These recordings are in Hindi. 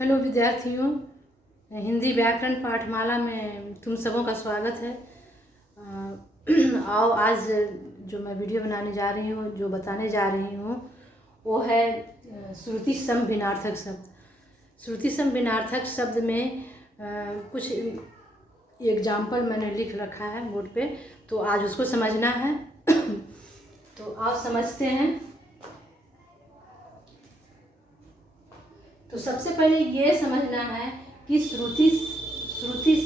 हेलो विद्यार्थियों, हिंदी व्याकरण पाठमाला में तुम सबों का स्वागत है। आओ, आज जो मैं वीडियो बनाने जा रही हूँ, जो बताने जा रही हूँ, वो है श्रुति सम भिन्नार्थक शब्द। श्रुति सम भिन्नार्थक शब्द में कुछ एग्जाम्पल मैंने लिख रखा है बोर्ड पे, तो आज उसको समझना है। तो आप समझते हैं। तो सबसे पहले ये समझना है कि श्रुति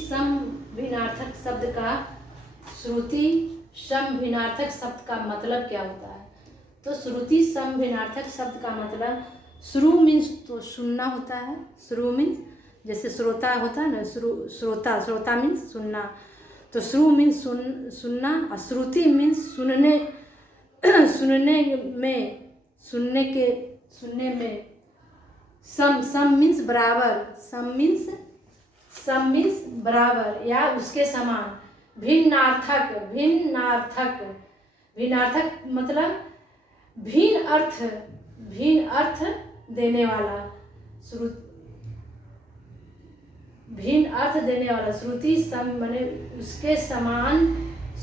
सम भिन्नार्थक शब्द का मतलब क्या होता है। तो श्रुति सम भिन्नार्थक शब्द का मतलब, श्रु मीन्स तो सुनना होता है। श्रु मीन्स जैसे श्रोता होता है ना, श्रोता मीन्स सुनना। तो श्रु मीन्स सुनना, और श्रुति मीन्स सुनने में। सम मीन्स बराबर, सम मीन्स बराबर या उसके समान। भिन्नार्थक मतलब भिन्न अर्थ देने वाला। श्रुति सम माने उसके समान,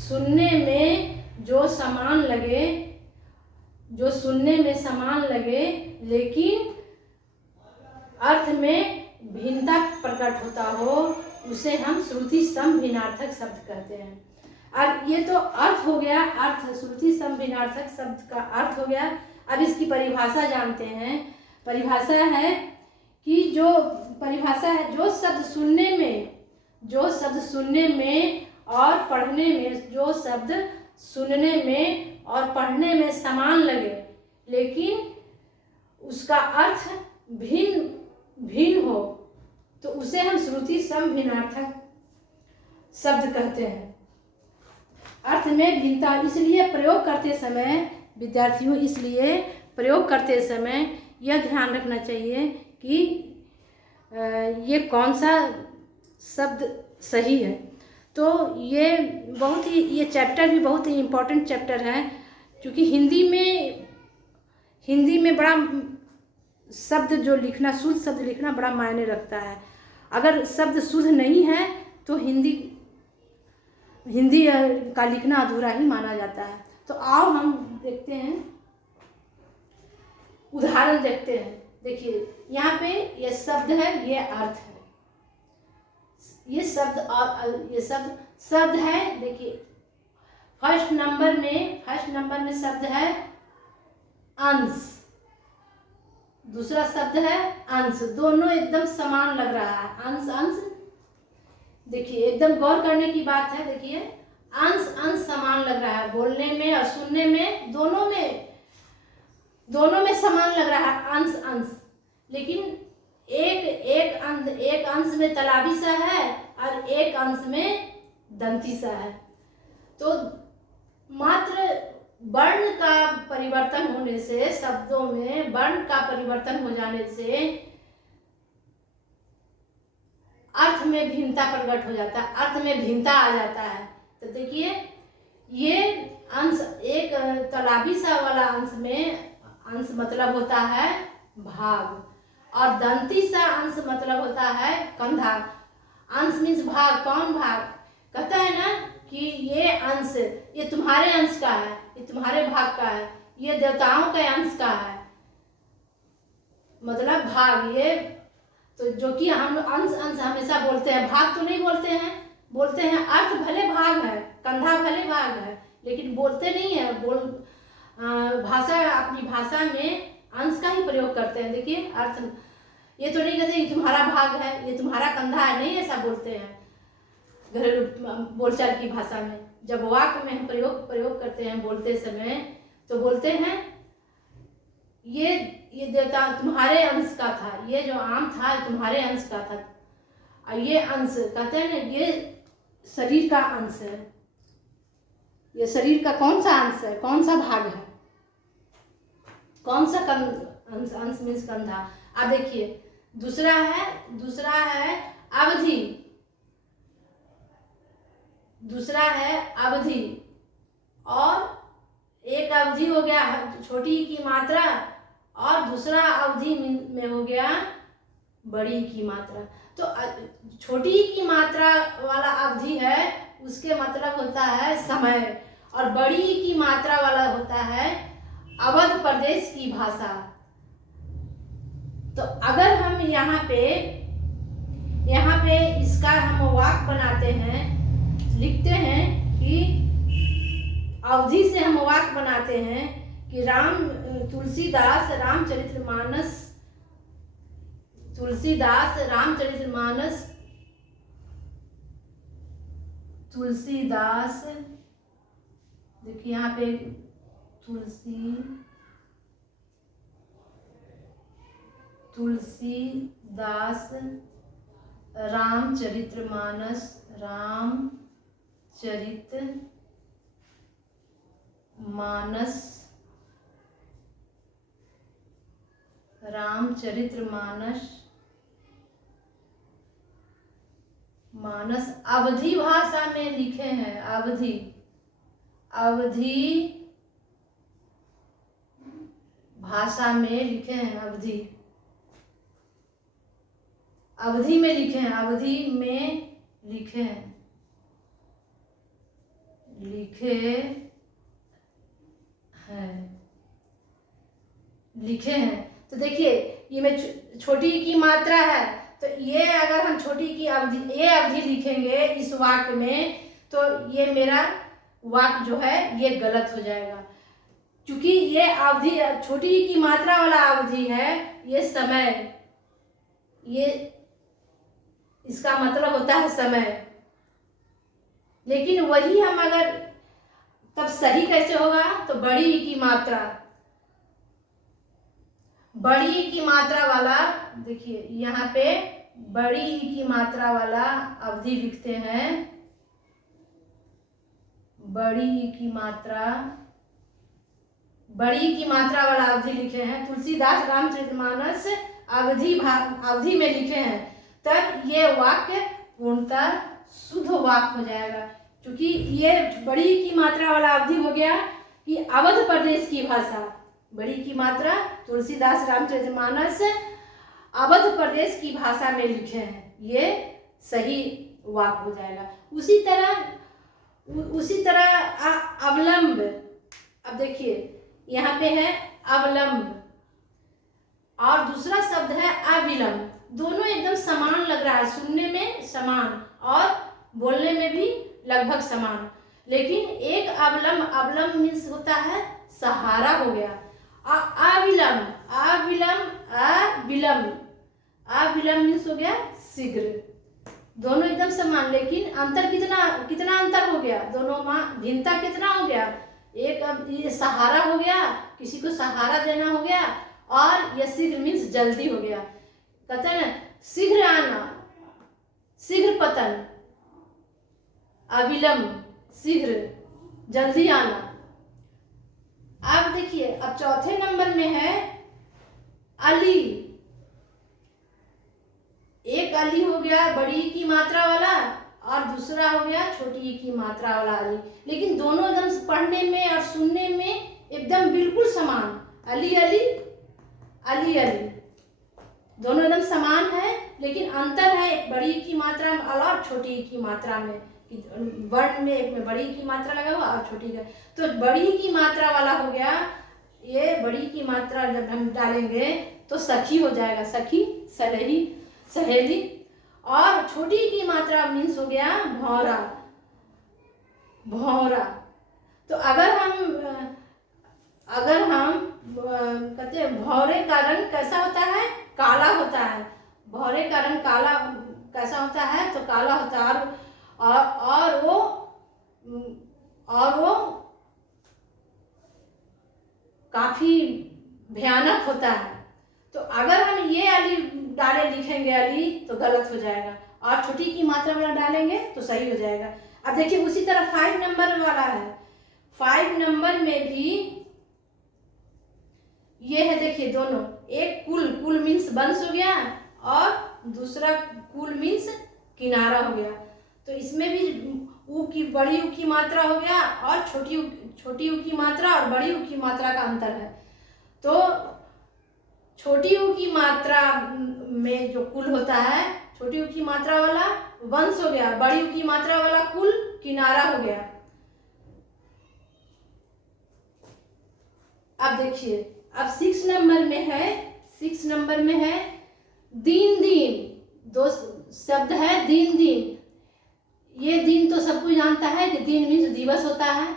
सुनने में जो सुनने में समान लगे लेकिन अर्थ में भिन्नता प्रकट होता हो, उसे हम श्रुति सम भिन्नार्थक शब्द कहते हैं। और ये तो अर्थ हो गया, श्रुति सम भिन्नार्थक शब्द का अर्थ हो गया। अब इसकी परिभाषा जानते हैं। परिभाषा है जो शब्द सुनने में और पढ़ने में, जो शब्द सुनने में और पढ़ने में समान लगे लेकिन उसका अर्थ भिन्न हो, तो उसे हम श्रुति सम भिन्नार्थक शब्द कहते हैं। अर्थ में भिन्नता, इसलिए प्रयोग करते समय यह ध्यान रखना चाहिए कि ये कौन सा शब्द सही है। तो ये चैप्टर भी बहुत ही इम्पोर्टेंट चैप्टर है, क्योंकि हिंदी में बड़ा शब्द जो लिखना, शुद्ध शब्द लिखना बड़ा मायने रखता है। अगर शब्द शुद्ध नहीं है तो हिंदी का लिखना अधूरा ही माना जाता है। तो आओ हम देखते हैं, उदाहरण देखते हैं। देखिए, यहाँ पे ये शब्द है, ये अर्थ है। ये शब्द है। देखिए, फर्स्ट नंबर में शब्द है अंश, दूसरा शब्द है अंश। दोनों एकदम समान लग रहा है, अंश। देखिए, एकदम गौर करने की बात है। देखिए, अंश समान लग रहा है, बोलने में और सुनने में, दोनों में समान लग रहा है, अंश। लेकिन एक अंश में तलाबी सा है और एक अंश में दंती सा है। तो मात्र वर्ण का परिवर्तन होने से, शब्दों में वर्ण का परिवर्तन हो जाने से अर्थ में भिन्नता प्रकट हो जाता है, अर्थ में भिन्नता आ जाता है। तो देखिए, ये अंश, एक तलाबी सा वाला अंश मतलब होता है भाग, और दंती सा अंश मतलब होता है कंधा। अंश मीन्स भाग। कौन भाग? कहता है ना कि ये अंश, ये तुम्हारे अंश का है, ये तुम्हारे भाग का है, ये देवताओं के अंश का है, मतलब भाग। ये तो जो कि हम अंश हमेशा बोलते हैं, भाग तो नहीं बोलते हैं। अर्थ भले भाग है, कंधा भले भाग है, लेकिन बोलते नहीं है। अपनी भाषा में अंश का ही प्रयोग करते हैं। देखिए, अर्थ ये तो नहीं कहते ये तुम्हारा भाग है, ये तुम्हारा कंधा है, नहीं ऐसा बोलते हैं घरेलू बोलचाल की भाषा में। जब वाक्य में हम प्रयोग करते हैं बोलते समय, तो बोलते हैं ये देवता तुम्हारे अंश का था, ये जो आम था तुम्हारे अंश का था। और ये अंश कहते हैं ना, ये शरीर का अंश है। ये शरीर का कौन सा अंश है, कौन सा भाग है, कौन सा अंश मीन्स कंधा। अब देखिए, दूसरा है अवधि। और एक अवधि हो गया छोटी की मात्रा, और दूसरा अवधि में हो गया बड़ी की मात्रा। तो छोटी की मात्रा वाला अवधि है, उसके मतलब होता है समय, और बड़ी की मात्रा वाला होता है अवध प्रदेश की भाषा। तो अगर हम यहाँ पे इसका हम वाक्य बनाते हैं, लिखते हैं कि अवधि से हम वाक्य बनाते हैं कि तुलसीदास देखिए यहाँ पे तुलसीदास रामचरितमानस अवधी भाषा में लिखे हैं। अवधी भाषा में लिखे हैं। अवधि में लिखे हैं। तो देखिए ये में छोटी की मात्रा है, तो ये अगर हम ये अवधि लिखेंगे इस वाक्य में, तो ये मेरा वाक्य जो है ये गलत हो जाएगा, क्योंकि ये अवधि छोटी की मात्रा वाला अवधि है, ये समय, ये इसका मतलब होता है समय। लेकिन वही हम अगर तब सही कैसे होगा, तो बड़ी की मात्रा वाला, देखिए यहाँ पे बड़ी की मात्रा वाला अवधि लिखते हैं। बड़ी की मात्रा वाला अवधि लिखे हैं। तुलसीदास रामचरितमानस अवधि में लिखे हैं, तब ये वाक्य पूर्णतः शुद्ध वाक्य हो जाएगा, क्योंकि ये बड़ी की मात्रा वाला अवधि हो गया कि अवध प्रदेश की भाषा। बड़ी की मात्रा तुलसीदास रामचरितमानस अवध प्रदेश की भाषा में लिखे हैं, ये सही वाक्य हो जाएगा। उसी तरह अवलंब, अब देखिए यहाँ पे है अवलंब और दूसरा शब्द है अविलंब। दोनों एकदम समान लग रहा है, सुनने में समान और बोलने में भी लगभग समान, लेकिन एक अवलंब मीन्स होता है सहारा हो गया, अविलंब मीन्स हो गया शीघ्र। दोनों एकदम समान, लेकिन अंतर कितना अंतर हो गया, दोनों में भिन्नता कितना हो गया। एक अब ये सहारा हो गया, किसी को सहारा देना हो गया, और ये शीघ्र मीन्स जल्दी हो गया। कहते हैं ना शीघ्र आना, शीघ्र पतन, अविलंब शीघ्र, जल्दी आना। अब देखिए अब चौथे नंबर में है अली। एक अली हो गया बड़ी की मात्रा वाला, और दूसरा हो गया छोटी की मात्रा वाला अली, लेकिन दोनों एकदम पढ़ने में और सुनने में एकदम बिल्कुल समान। अली अली, दोनों एकदम समान है, लेकिन अंतर है बड़ी की मात्रा में और छोटी की मात्रा में। वर्ण में एक में बड़ी की मात्रा लगा हुआ और छोटी का, तो बड़ी की मात्रा वाला हो गया, ये बड़ी की मात्रा जब हम डालेंगे तो सखी हो जाएगा, सखी, सहेली। और छोटी की मात्रा मीन्स हो गया भौरा। तो अगर हम कहते हैं भौरे का रंग कैसा होता है, काला होता है। भौरे का रंग काला कैसा होता है, तो काला होता है, और वो काफी भयानक होता है। तो अगर हम ये अली लिखेंगे अली, तो गलत हो जाएगा, और छोटी की मात्रा वाला डालेंगे तो सही हो जाएगा। अब देखिए उसी तरह 5 नंबर वाला है। 5 नंबर में भी ये है, देखिए दोनों, एक कुल मीन्स वंश हो गया, और दूसरा कुल मीन्स किनारा हो गया। तो इसमें भी बड़ी ऊ की मात्रा हो गया, और छोटी ऊ की मात्रा और बड़ी ऊ की मात्रा का अंतर है। तो छोटी ऊ की मात्रा में जो कुल होता है, छोटी ऊ की मात्रा वाला वंश हो गया, बड़ी ऊ की मात्रा वाला कुल किनारा हो गया। अब देखिए, अब 6 नंबर में है, 6 नंबर में है दिन दिन। दो शब्द है दिन दिन। ये दिन तो सबको जानता है कि दिन मीन्स दिवस होता है।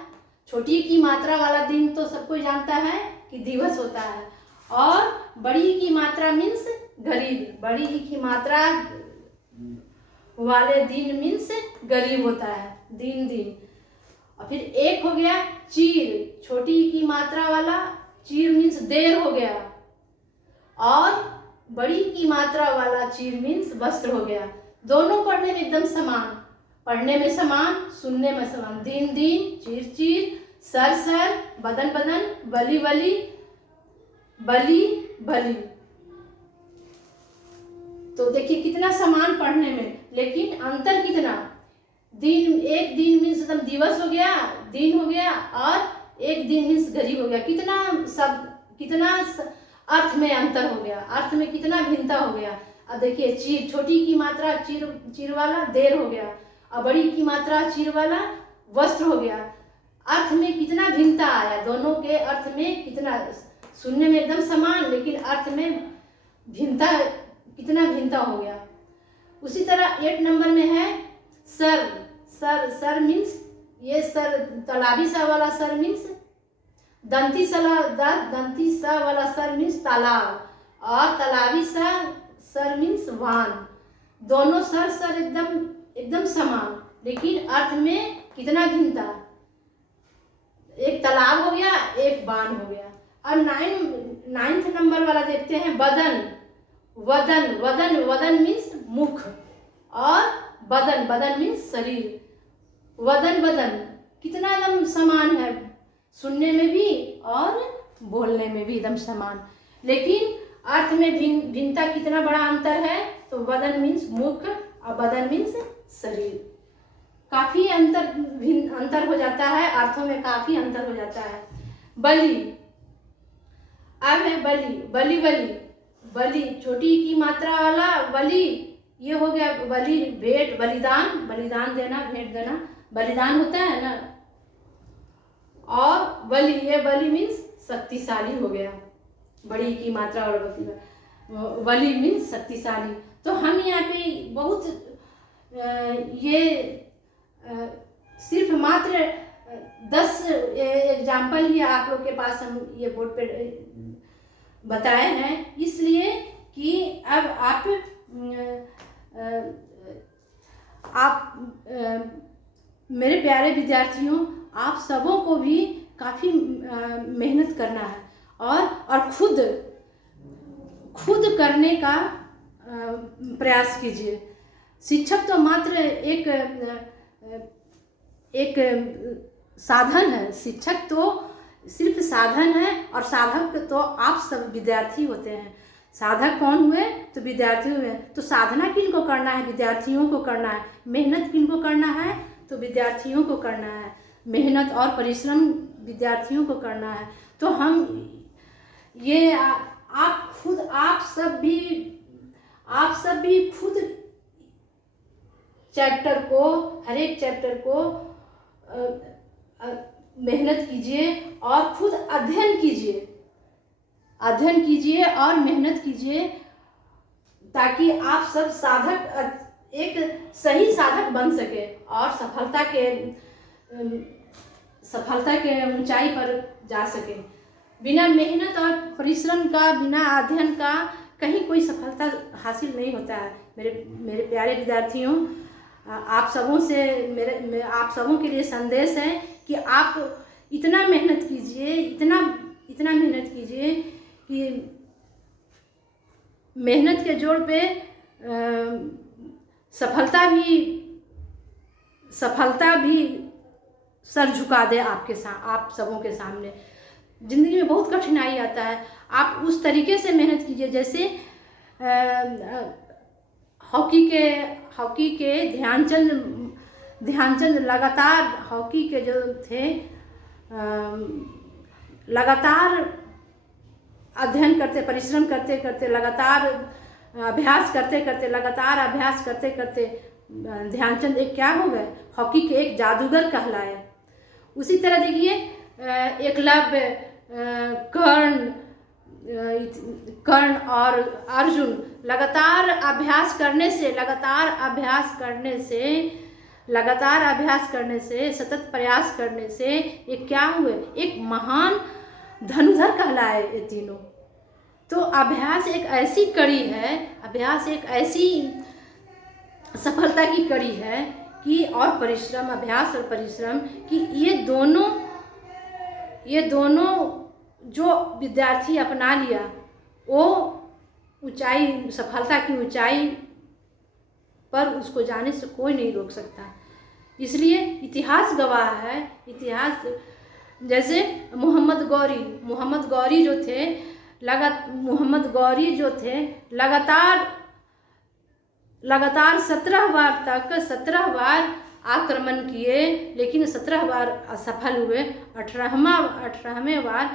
छोटी की मात्रा वाला दिन तो सबको जानता है कि दिवस होता है। और बड़ी की मात्रा मीन्स गरीब, बड़ी की मात्रा वाले दिन मीन्स गरीब होता है, दिन दिन। और फिर एक हो गया चीर, छोटी की मात्रा वाला चीर मीन्स देर हो गया। और बड़ी की मात्रा वाला चीर मीन्स वस्त्र हो गया। दोनों पढ़ने में एकदम समान, पढ़ने में समान, सुनने में समान। दिन दिन, चीर चीर, सर सर, बदन बदन, बली बली, बली बली। तो देखिए कितना समान पढ़ने में, लेकिन अंतर कितना। दिन, एक दिन मीन्स एकदम दिवस हो गया, दिन हो गया, और एक दिन मीन्स गरीब हो गया। कितना सब, कितना अर्थ में अंतर हो गया, अर्थ में कितना भिन्नता हो गया। अब देखिए चीर, छोटी की मात्रा चीर, चीर वाला देर हो गया, और बड़ी की मात्रा चीर वाला वस्त्र हो गया। अर्थ में कितना भिन्नता आया, दोनों के अर्थ में कितना, सुनने में एकदम समान लेकिन अर्थ में भिन्नता, कितना भिन्नता हो गया। उसी तरह 8 नंबर में है सर। सर, सर मीन्स ये सर, तालाबी सा वाला सर मीन्स दंती सा वाला सर मीन्स तालाब, और तालाबी सा सर मीन्स वान। दोनों सर सर एकदम समान, लेकिन अर्थ में कितना भिन्नता। एक तालाब हो गया, एक बाण हो गया। और 9th नंबर वाला देखते हैं वदन। वदन, वदन, वदन मीन्स मुख, और बदन, बदन मीन्स शरीर। वदन बदन कितना एकदम समान है, सुनने में भी और बोलने में भी एकदम समान, लेकिन अर्थ में भिन्नता कितना बड़ा अंतर है। तो वदन मीन्स मुख और बदन मीन्स शरीर। काफी अंतर हो जाता है, अर्थों में काफी अंतर हो जाता है। बलि, अब है बलि, बलि बलि, बलि छोटी की मात्रा वाला बलि, ये हो गया बलि, भेंट, बलिदान, बलिदान देना, भेंट देना, बलिदान होता है ना। और बलि, ये बलि मीन्स शक्तिशाली हो गया, बड़ी की मात्रा और बलि मीन्स शक्तिशाली। तो हम यहाँ पे बहुत ये सिर्फ मात्र 10 एग्जाम्पल ही आप लोग के पास हम ये बोर्ड पे बताए हैं, इसलिए कि अब आप मेरे प्यारे विद्यार्थियों, आप सबों को भी काफ़ी मेहनत करना है, और खुद करने का प्रयास कीजिए। शिक्षक तो मात्र एक साधन है, शिक्षक तो सिर्फ साधन है, और साधक तो आप सब विद्यार्थी होते हैं। साधक कौन हुए? तो विद्यार्थी हुए। तो साधना किनको करना है? विद्यार्थियों को करना है। मेहनत किनको करना है? तो विद्यार्थियों को करना है। मेहनत और परिश्रम विद्यार्थियों को करना है। तो हम ये आप सब भी खुद चैप्टर को, हर एक चैप्टर को मेहनत कीजिए और खुद अध्ययन कीजिए और मेहनत कीजिए, ताकि आप सब साधक, एक सही साधक बन सके और सफलता के ऊंचाई पर जा सके। बिना मेहनत और परिश्रम का, बिना अध्ययन का कहीं कोई सफलता हासिल नहीं होता है। मेरे प्यारे विद्यार्थियों, आप सबों के लिए संदेश है कि आप इतना मेहनत कीजिए, इतना मेहनत कीजिए कि मेहनत के जोर पे सफलता भी सर झुका दे आप सबों के सामने। ज़िंदगी में बहुत कठिनाई आता है, आप उस तरीके से मेहनत कीजिए जैसे हॉकी के ध्यानचंद लगातार हॉकी के जो थे लगातार अध्ययन करते, परिश्रम करते करते, लगातार अभ्यास करते करते, लगातार अभ्यास करते करते ध्यानचंद एक क्या हो गए, हॉकी के एक जादूगर कहलाए। उसी तरह देखिए एकलव्य, कर्ण और अर्जुन लगातार अभ्यास करने से, सतत प्रयास करने से ये क्या हुए, एक महान धनुधर कहलाए ये तीनों। तो अभ्यास एक ऐसी कड़ी है, अभ्यास एक ऐसी सफलता की कड़ी है कि और परिश्रम, अभ्यास और परिश्रम कि ये दोनों जो विद्यार्थी अपना लिया वो ऊंचाई, सफलता की ऊंचाई पर उसको जाने से कोई नहीं रोक सकता। इसलिए इतिहास गवाह है, इतिहास जैसे मोहम्मद गौरी जो थे, लगातार 17 बार आक्रमण किए, लेकिन 17 बार असफल हुए। 18वें बार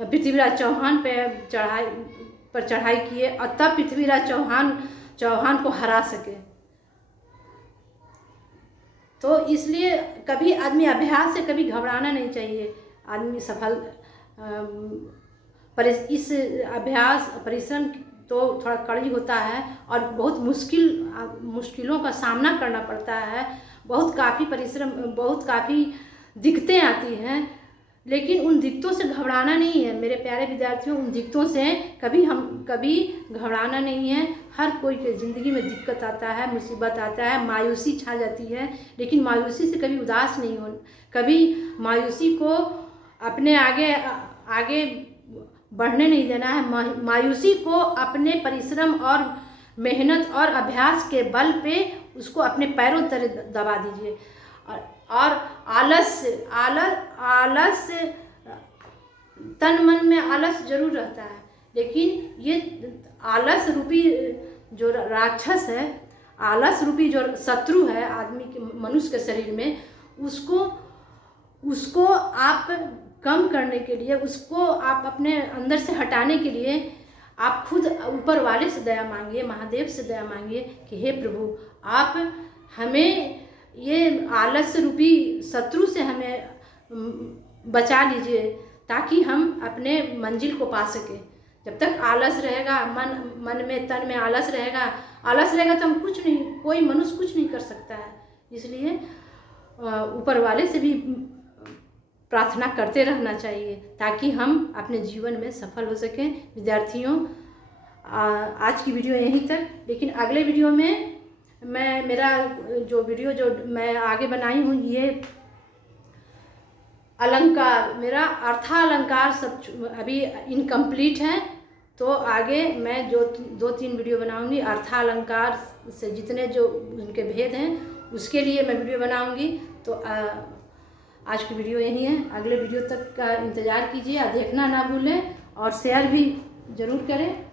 पृथ्वीराज चौहान पर चढ़ाई किए और तब पृथ्वीराज चौहान को हरा सके। तो इसलिए कभी आदमी अभ्यास से कभी घबराना नहीं चाहिए। आदमी सफल इस अभ्यास परिश्रम तो थोड़ा कड़ी होता है और बहुत मुश्किलों का सामना करना पड़ता है, बहुत काफ़ी दिक्कतें आती हैं, लेकिन उन दिक्कतों से घबराना नहीं है मेरे प्यारे विद्यार्थियों। उन दिक्कतों से कभी घबराना नहीं है। हर कोई के ज़िंदगी में दिक्कत आता है, मुसीबत आता है, मायूसी छा जाती है, लेकिन मायूसी से कभी उदास नहीं होना, कभी मायूसी को अपने आगे बढ़ने नहीं देना है। मायूसी को अपने परिश्रम और मेहनत और अभ्यास के बल पे उसको अपने पैरों तले दबा दीजिए। और आलस तन मन में आलस जरूर रहता है, लेकिन ये आलस रूपी जो राक्षस है, आलस रूपी जो शत्रु है आदमी के, मनुष्य के शरीर में, उसको आप कम करने के लिए, उसको आप अपने अंदर से हटाने के लिए आप खुद ऊपर वाले से दया मांगिए, महादेव से दया मांगिए कि हे प्रभु आप हमें ये आलस रूपी शत्रु से हमें बचा लीजिए, ताकि हम अपने मंजिल को पा सके। जब तक आलस रहेगा, मन में, तन में आलस रहेगा तो हम कोई मनुष्य कुछ नहीं कर सकता है। इसलिए ऊपर वाले से भी प्रार्थना करते रहना चाहिए ताकि हम अपने जीवन में सफल हो सकें। विद्यार्थियों, आज की वीडियो यहीं तक, लेकिन अगले वीडियो में मेरा जो वीडियो जो मैं आगे बनाई हूँ, ये अलंकार, मेरा अर्थालंकार सब अभी इनकम्प्लीट है। तो आगे मैं जो 2-3 वीडियो बनाऊंगी अर्थालंकार से जितने जो उनके भेद हैं उसके लिए मैं वीडियो बनाऊंगी। तो आज की वीडियो यही है, अगले वीडियो तक का इंतज़ार कीजिए, देखना ना भूलें और शेयर भी ज़रूर करें।